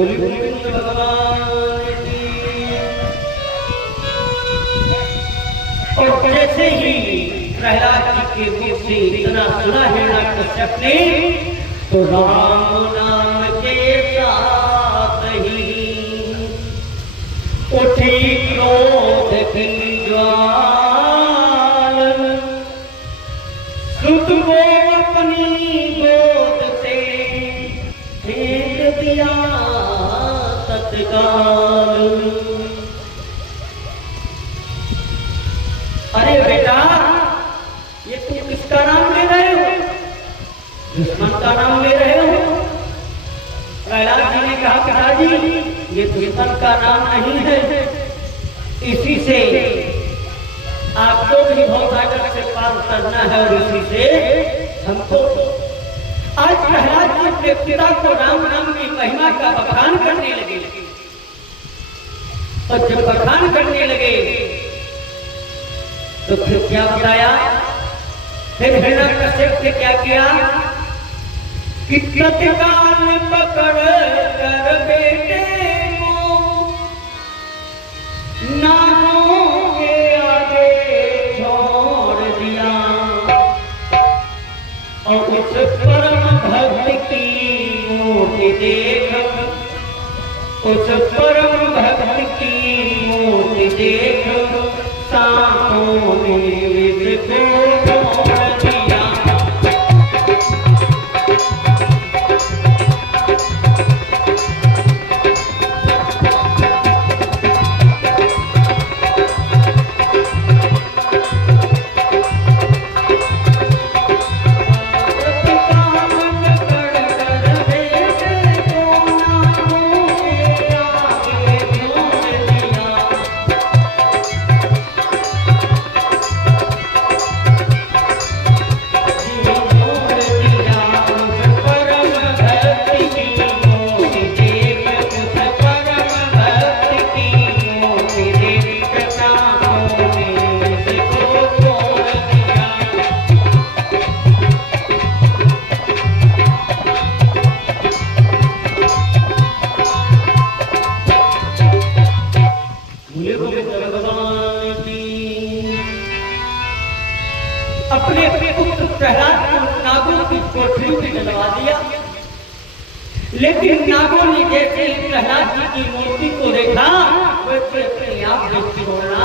बोली गोविंद भगवान की। और जैसे ही प्रहलाद जी के मुख से इतना सुना हिरण्यकश्यप ने, तो राम नाम के साथ ही उठी क्रोध की ज्वाल, सुत को अपनी गोद से फेंक दिया तत्काल। अरे बेटा, ये तुम किसका नाम ले रहे हो? दुश्मन का नाम ले रहे हो? प्रहलाद जी ने कहा पिताजी, ये दुश्मन का नाम नहीं है, इसी से आपको भी भवसागर से पार करना है और इसी से हमको। आज प्रहलाद जी अपने पिता को राम नाम की महिमा का बखान करने लगे, और जब बखान करने लगे तो फिर क्या बताया? फिर हिरण्यकश्यप ने क्या किया कि तत्काल पकड़ कर बेटे को नागों के आगे छोड़ दिया, और उस परम भक्त की मूर्ति देख, उस परम भक्त की मूर्ति देख सांपों ने विष को छोड़ दिया। अपने पुत्र प्रहलाद को नागों की कोठरी में डलवा दिया, लेकिन नागों ने जैसे प्रहलाद जी की मूर्ति को देखा, वैसे अपने आप में छोड़ना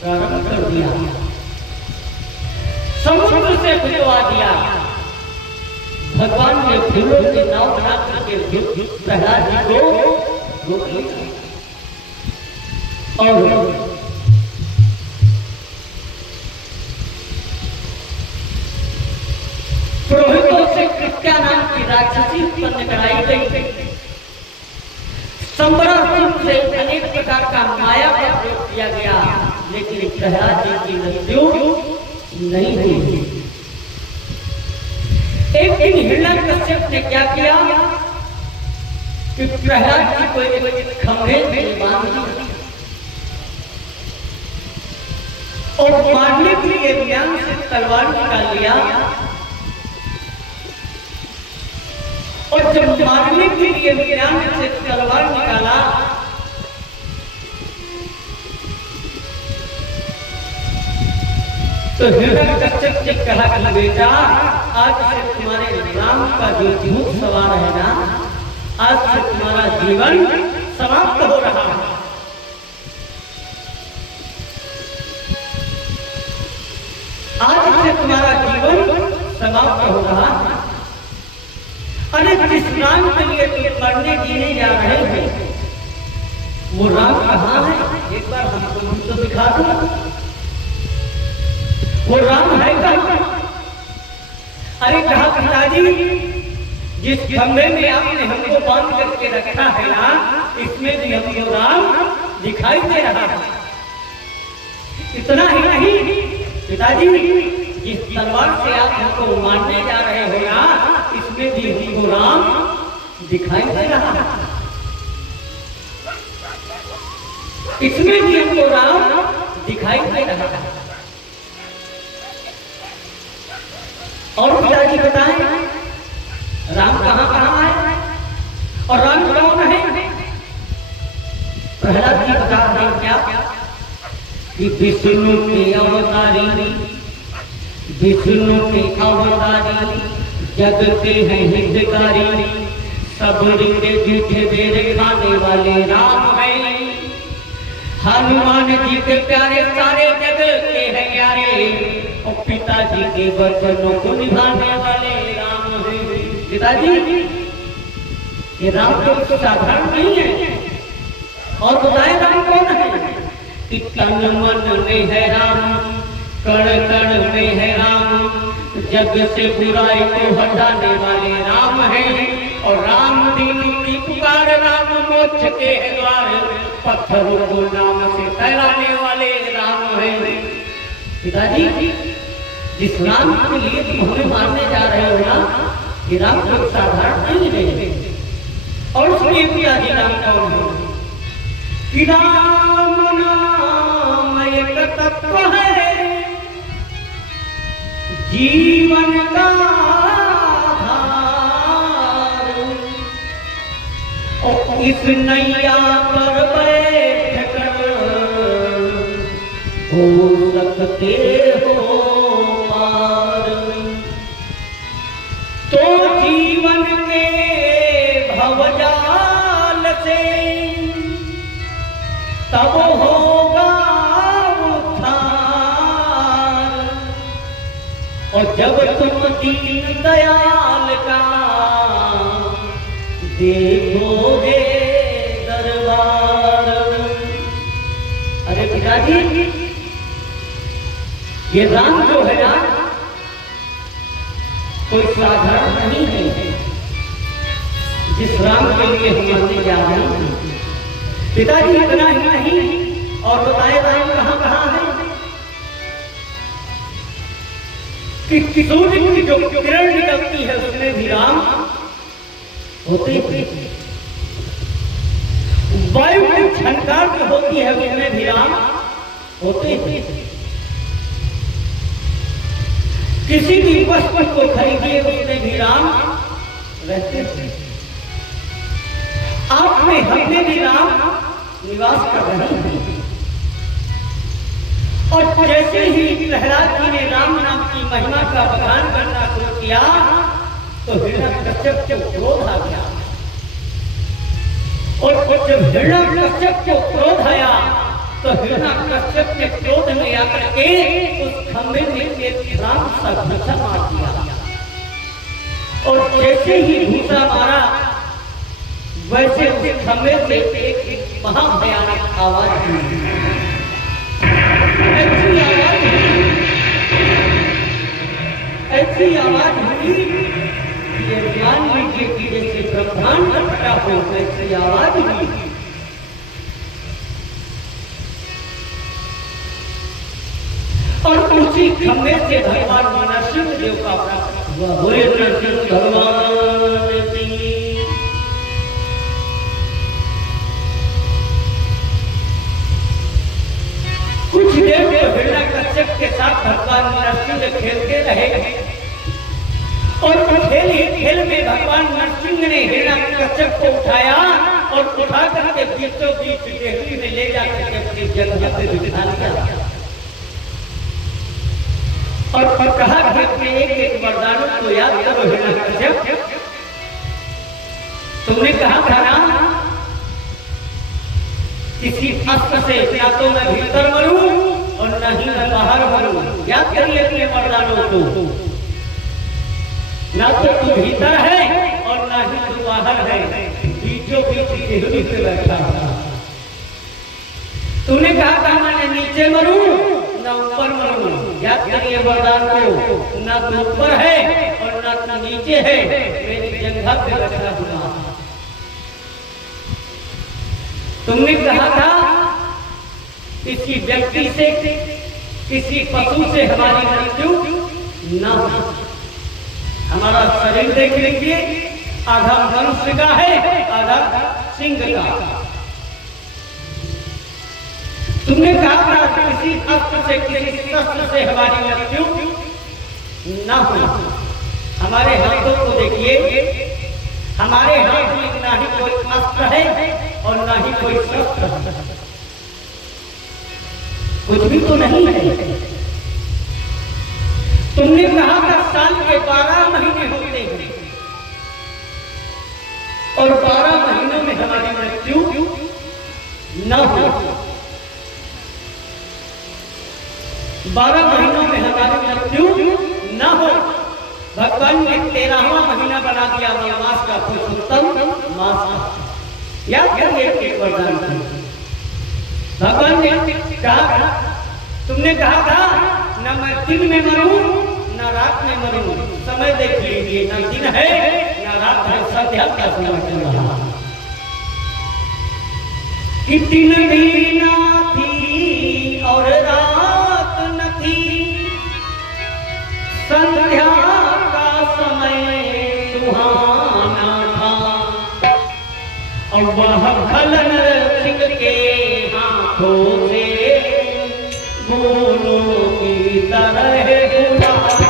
प्रारंभ कर दिया, समुद्र से भिजवा दिया। भगवान ने फूलों के नाव बना करके प्रहलाद जी को रोक लिया, और पुरोहितों से कृत्या नाम की राक्षसी उत्पन्न कराई गई। संबरासुर से अनेक प्रकार का माया का प्रयोग किया गया, लेकिन प्रहलाद जी की मृत्यु नहीं हुई। एक दिन हिरण्यकश्यप ने क्या किया कि प्रहलाद जी को एक खंभे में बांध दिया, और मारने के लिए व्यांग से तलवार निकाल लिया, और जब मारने के लिए व्यांग से तलवार निकाला तो हिरण्यकश्यप ने कहा कि बेटा, आज से तुम्हारे राम का जो भूत सवार है ना, आज से तुम्हारा जीवन समाप्त हो रहा है। आज से तुम्हारा जीवन समाप्त हो रहा है। अरे जिस राम के लिए तुम मरने जीने जा रहे हैं, वो राम कहाँ है? एक बार हमको तो दिखा दो, वो राम है कहाँ? अरे कहा पिताजी, जिस खंभे में आपने हमको बांध करके रखा है ना, इसमें भी हमको राम दिखाई दे रहा है। इतना ही नहीं पिताजी, जिस तलवार से आप हमको मारने जा रहे हो ना, इसमें भी हमको राम दिखाई दे रहा है, इसमें भी हमको राम दिखाई दे रहा है। और पिताजी बताएं, राम कहाँ कहाँ है और राम कौन है? प्रहलाद जी बता रहे हैं क्या कि विष्णु के अवतारी, विष्णु के अवतारी जग के हैं हितकारी, सब रीते झूठे बेर खाने वाले राम हैं। हनुमान जी के प्यारे सारे जग के हैं यारे, और पिताजी के वचनों को निभाने वाले राम हैं। पिताजी ये राम तो साधारण नहीं है। और बताए राम कौन है कि तन मन में है राम, कण कण में है राम, जग से बुराई को हटाने वाले राम हैं। और राम दीनों की पुकार, राम मोक्ष के द्वार, पत्थरों को नाम से फैलाने वाले राम हैं। पिताजी जिस राम के लिए तुम हमें मारने जा रहे हो ना, ये राम तो साधारण नहीं है। और उसमें पिताजी राम कौन है कि राम नाम एक तत्व है, जीवन का इस नैया पर बैठ कर हो सकते हो पार, तो जीवन के भवजाल से तब होगा उद्धार। और जब तुम दीन दयाल का देखोगे दरबार। अरे पिताजी ये राम जो है ना कोई साधारण नहीं है, जिस राम के लिए हम मरने जा रहे हैं। पिताजी इतना ही नहीं, और बताए राम कहाँ कहाँ है कि सूर्य की जो किरण निकलती है उसमें भी राम होते थे, वायु की झनकार जो होती है उसमें भी राम होते थे, किसी भी वस्तु को खरीदिए उसमें भी राम रहते थे, आप में हमने भी राम निवास कर रहे हैं। और जैसे ही प्रहलाद जी ने राम नाम की महिमा का बखान करना शुरू किया तो हिरण्यकश्यप को क्रोध आ गया। और जब हिरण्यकश्यप को क्रोध आया तो हिरण्यकश्यप ने क्रोध में आकर के उस खंभे में एक राम सा घूसा मार दिया। और जैसे ही घूसा मारा वैसे उस खंभे से एक महाभयानक आवाज हुई। ऐसी आवाज हुई ये मान लीजिए कि जैसे ब्रह्मांड फटा हो, ऐसी आवाज हुई। और उसी खंभे से भगवान नरसिंहदेव का प्राप्त हुआ। बोले नरसिंह भगवान की। कुछ देर में हिरण्यकश्यप के साथ भगवान नरसिंह खेलते रहे और खेल ही खेल में भगवान नरसिंह ने हिरण्यकश्यप को उठाया और उठा करके बीचों बीच देहली में ले जाकर के अपनी जगह पे बिठा दिया और कहा कि एक एक वरदानों को याद करो हिरण्यकश्यप, तुमने कहा था ना किसी अस्त्र से ना तो मैं भीतर मरूं और न ही मैं बाहर मरूं। याद करिए अपने वरदानों को, ना तो तू भीतर है और ना ही तू बाहर है, बीचों बीच देहली पे बैठा है। तूने कहा था मैं नीचे मरूं ना ऊपर मरूं। याद करिए वरदान को, ना तू ऊपर है और ना तू नीचे है, मेरी जगह पे बैठा हुआ। तुमने कहा था किसी व्यक्ति से किसी पशु से हमारी मृत्यु ना हो। हमारा शरीर देख लीजिए, आधा मनुष्य का है आधा सिंह का। तुमने कहा था किसी अस्त्र से किसी शस्त्र से हमारी मृत्यु ना हो। हमारे हाथों को देखिए, हमारे हाथ में ना ही कोई अस्त्र है और ना ही कोई शस्त्र, कुछ भी तो नहीं है। तुमने कहा था साल के 12 महीने होते हैं और 12 महीनों में हमारी मृत्यु न हो। 12 महीनों में हमारी मृत्यु न हो। भगवान ने 13वां महीना बना दिया मास का, पुरुषोत्तम मास का। याद करिए एक वरदान भगवान ने कहा, तुमने कहा था न मैं दिन में मरूं न रात में मरूं। समय देख लीजिए, न दिन है न रात है, संध्या का समय चल रहा। कि दिन भी ना थी और रात न थी, संध्या का समय सुहाना था। और वह खलन सिंह के हाथों से बोलों की तरह